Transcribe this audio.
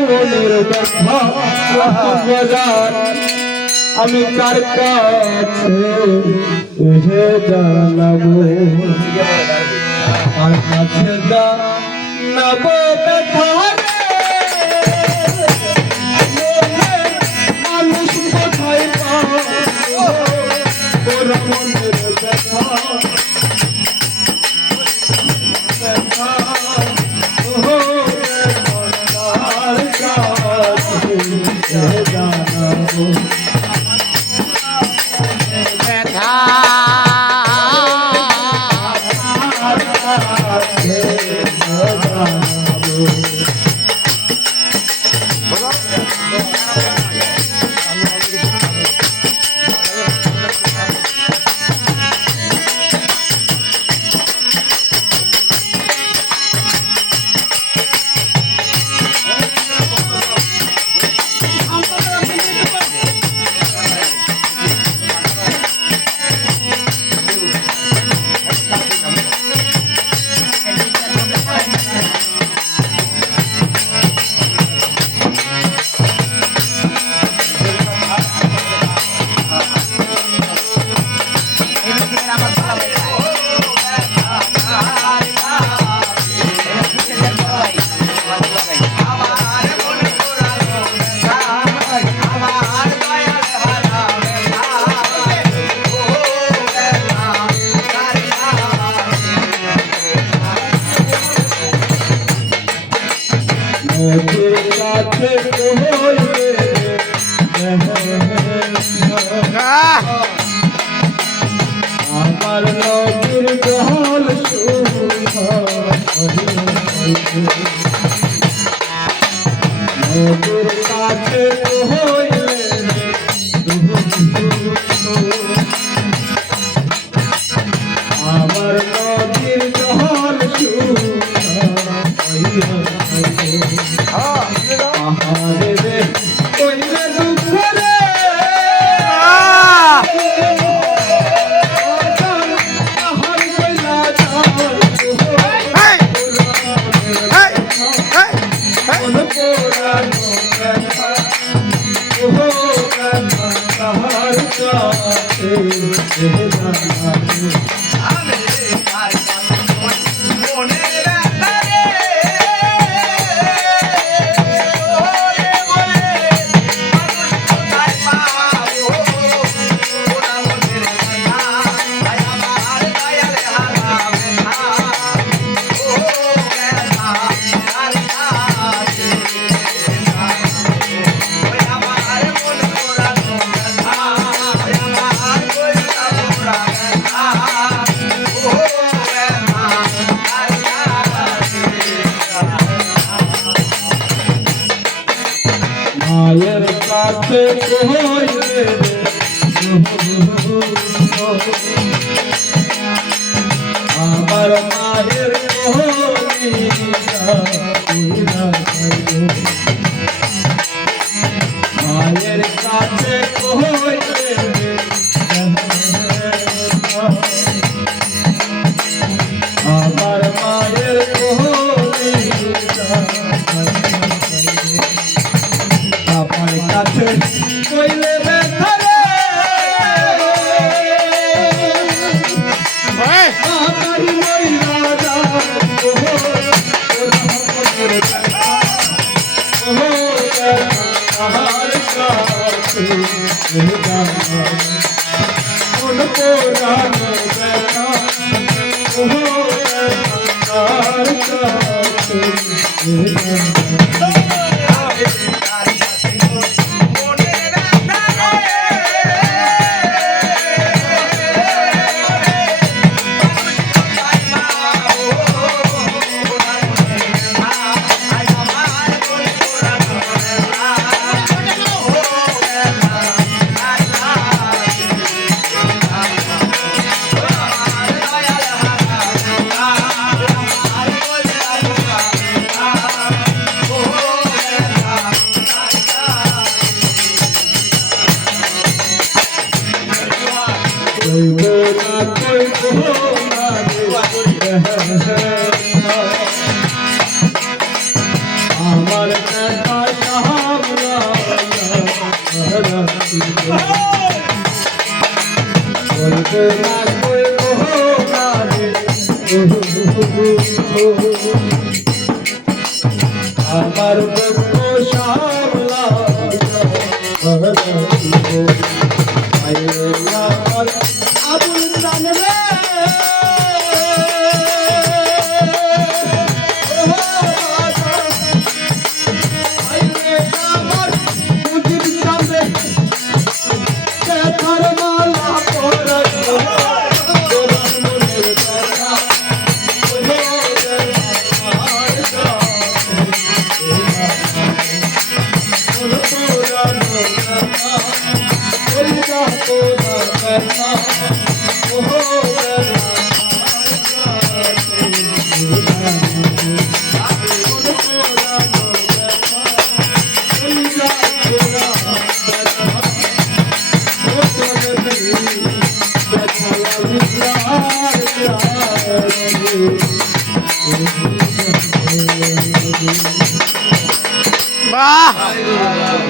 মনের ব্যথা বাজার আমি কার কাছে এসে জানাবো আর কাছে জানাবো ব্যথা মানুষ কোথায় পাবো ওরা মনের ব্যথা আমার নদীর জল নদীর কাছে আমার নদীর জল আহারে রে কইলে দুঃখ রে মায়ের কাছে কইলে আমার মায়ের মায়ের কাছে কইলে আমার মায়ের আমার কাছে কইলে ব্যথা রে আমার মইরা যায় আমার কাছে কোন পুরানো ব্যথা আমার কাছে Oh আমার দুঃখ সামলা আমার আবুল জানবে আমার মুজিব জানবে তার মালা পরা গোলাম মনের কথা বাহ